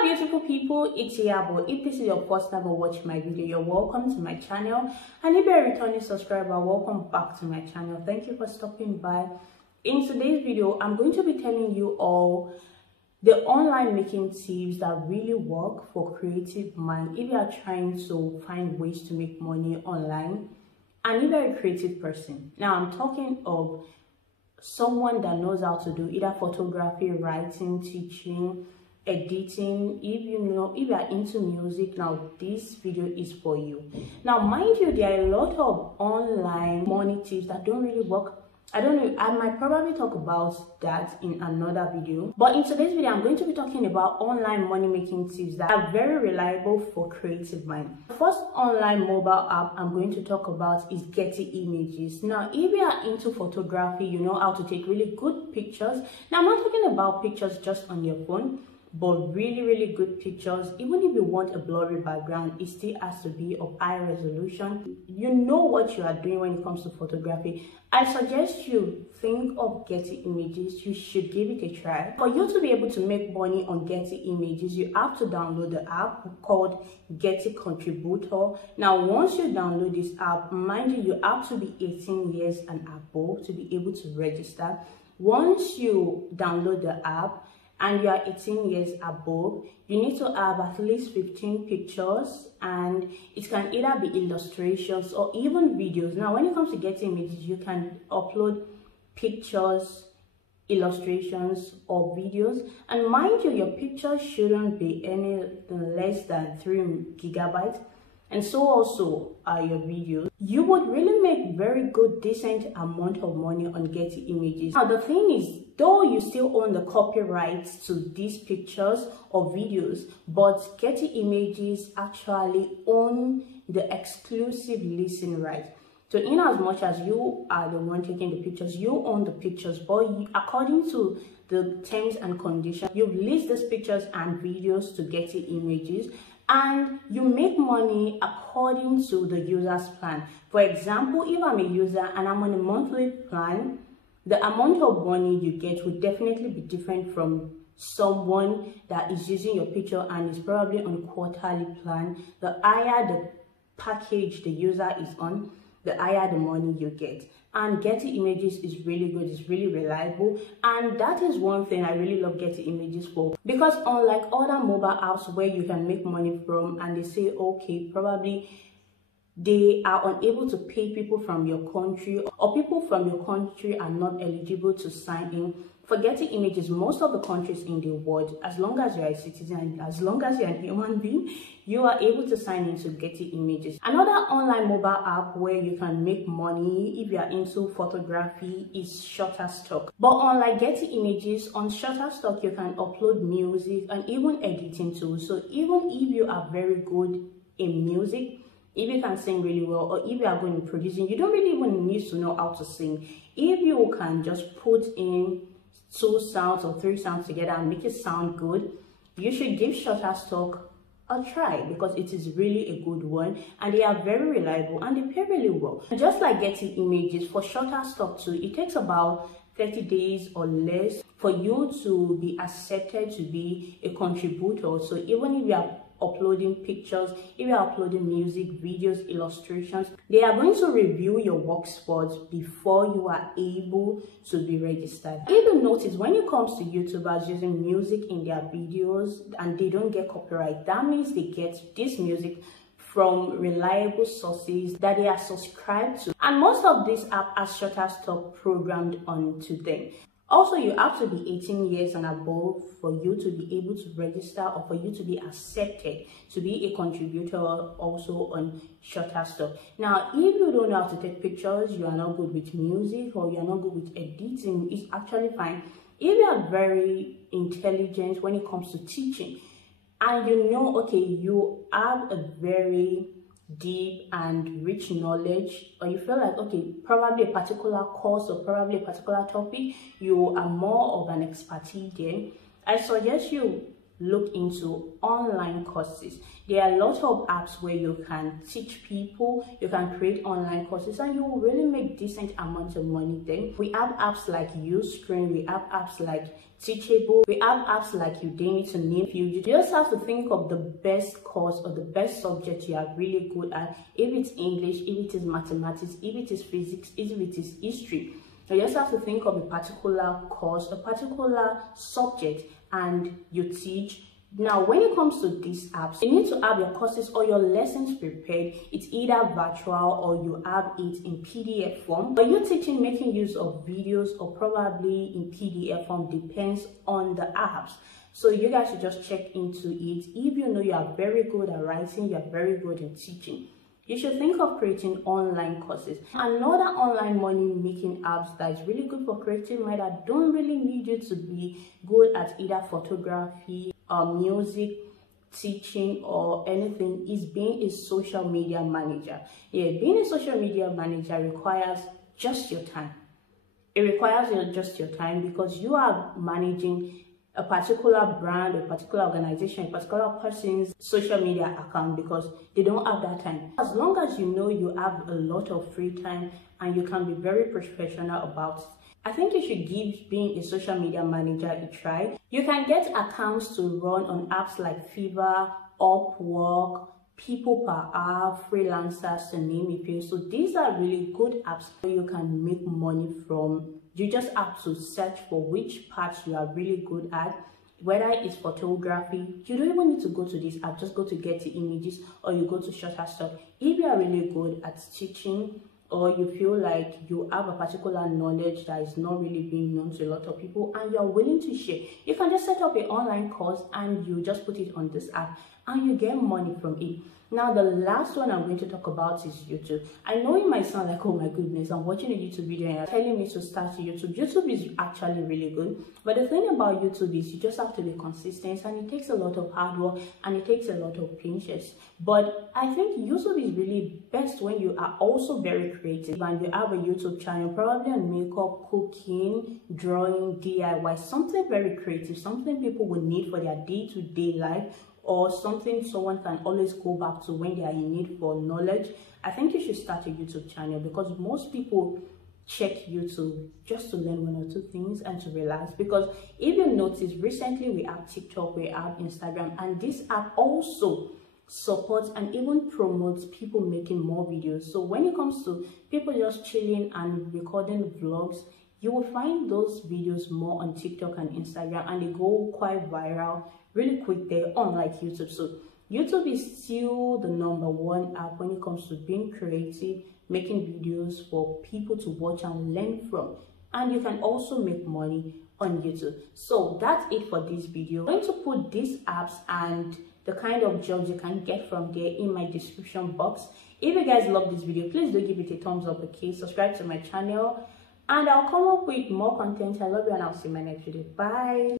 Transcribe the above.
Hello beautiful people, it's Teachable. If this is your first time watching my video, you're welcome to my channel, and if you're a returning subscriber, welcome back to my channel. Thank you for stopping by. In today's video, I'm going to be telling you all the online making tips that really work for creative mind if you are trying to find ways to make money online and if you're a creative person. Now I'm talking of someone that knows how to do either photography, writing, teaching, editing. If you are into music, now this video is for you. Now mind you, there are a lot of online money tips that don't really work. I don't know, I might probably talk about that in another video, but in today's video I'm going to be talking about online money making tips that are very reliable for creative mind. The first online mobile app I'm going to talk about is Getty Images. Now if you are into photography, you know how to take really good pictures. Now I'm not talking about pictures just on your phone, but really good pictures. Even if you want a blurry background, it still has to be of high resolution. You know what you are doing when it comes to photography. I suggest you think of Getty Images. You should give it a try. For you to be able to make money on Getty Images, you have to download the app called Getty Contributor. Now once you download this app, mind you, you have to be 18 years and above to be able to register. Once you download the app and you are 18 years above, you need to have at least 15 pictures, and it can either be illustrations or even videos. Now when it comes to Getty Images, you can upload pictures, illustrations or videos, and mind you, your pictures shouldn't be anything less than 3 gigabytes, and so also are your videos. You would really make very good decent amount of money on Getty Images. Now the thing is, though you still own the copyrights to these pictures or videos, but Getty Images actually own the exclusive leasing rights. So in as much as you are the one taking the pictures, you own the pictures, but according to the terms and conditions, you've leased these pictures and videos to Getty Images, and you make money according to the user's plan. For example, if I'm a user and I'm on a monthly plan, the amount of money you get will definitely be different from someone that is using your picture and is probably on a quarterly plan. The higher the package the user is on, the higher the money you get. And Getty Images is really good, it's really reliable, and that is one thing I really love Getty Images for, because unlike other mobile apps where you can make money from and they say okay, probably they are unable to pay people from your country, or people from your country are not eligible to sign in. For Getty Images, most of the countries in the world, as long as you're a citizen, as long as you're a human being, you are able to sign into Getty Images. Another online mobile app where you can make money if you are into photography is Shutterstock. But unlike Getty Images, on Shutterstock you can upload music and even editing tools. So even if you are very good in music, if you can sing really well, or if you are going to be producing, you don't really even need to know how to sing. If you can just put in 2 sounds or 3 sounds together and make it sound good, you should give Shutterstock a try, because it is really a good one and they are very reliable and they pay really well. And just like Getty Images, for Shutterstock too, it takes about 30 days or less for you to be accepted to be a contributor. So even if you are uploading pictures, if you're uploading music, videos, illustrations, they are going to review your work first before you are able to be registered. If you notice, when it comes to YouTubers using music in their videos and they don't get copyright, that means they get this music from reliable sources that they are subscribed to, and most of these apps are Shutterstock programmed onto them. Also, you have to be 18 years and above for you to be able to register, or for you to be accepted to be a contributor also on Shutterstock. Now, if you don't know how to take pictures, you are not good with music, or you are not good with editing, it's actually fine. If you are very intelligent when it comes to teaching, and you know, okay, you have a very deep and rich knowledge, or you feel like okay, probably a particular course or probably a particular topic, you are more of an expertise there, I suggest you look into online courses. There are a lot of apps where you can teach people, you can create online courses, and you will really make decent amounts of money then. We have apps like Uscreen, we have apps like Teachable, we have apps like Udemy, to name a few. You just have to think of the best course or the best subject you are really good at. If it's English, if it is mathematics, if it is physics, if it is history. You just have to think of a particular course, a particular subject, and you teach. Now, when it comes to these apps, you need to have your courses or your lessons prepared. It's either virtual or you have it in PDF form. But you're teaching, making use of videos or probably in PDF form, depends on the apps. So you guys should just check into it. If you know you are very good at writing, you are very good in teaching, you should think of creating online courses. Another online money making apps that is really good for creative mind, that don't really need you to be good at either photography or music, teaching or anything, is being a social media manager. Yeah, being a social media manager requires just your time. It requires just your time, because you are managing a particular brand, a particular organization, a particular person's social media account, because they don't have that time. As long as you know you have a lot of free time and you can be very professional about it, I think you should give being a social media manager a try. You can get accounts to run on apps like Fiverr, Upwork, PeoplePerHour, freelancers, to name a few. So these are really good apps where you can make money from. You just have to search for which parts you are really good at, whether it's photography. You don't even need to go to this app, just go to Getty Images or you go to Shutterstock. If you are really good at teaching, or you feel like you have a particular knowledge that is not really being known to a lot of people and you're willing to share, you can just set up an online course and you just put it on this app and you get money from it. Now, the last one I'm going to talk about is YouTube. I know it might sound like, oh my goodness, I'm watching a YouTube video and you're telling me to start YouTube. YouTube is actually really good. But the thing about YouTube is you just have to be consistent, and it takes a lot of hard work and it takes a lot of patience. But I think YouTube is really best when you are also very creative and you have a YouTube channel, probably on makeup, cooking, drawing, DIY, something very creative, something people will need for their day-to-day life, or something someone can always go back to when they are in need for knowledge. I think you should start a YouTube channel, because most people check YouTube just to learn one or two things and to relax. Because if you notice, recently we have TikTok, we have Instagram, and this app also supports and even promotes people making more videos. So when it comes to people just chilling and recording vlogs, you will find those videos more on TikTok and Instagram, and they go quite viral really quick there, unlike YouTube. So YouTube is still the #1 app when it comes to being creative, making videos for people to watch and learn from. And you can also make money on YouTube. So that's it for this video. I'm going to put these apps and the kind of jobs you can get from there in my description box. If you guys love this video, please do give it a thumbs up, okay? Subscribe to my channel, and I'll come up with more content. I love you, and I'll see you in my next video. Bye.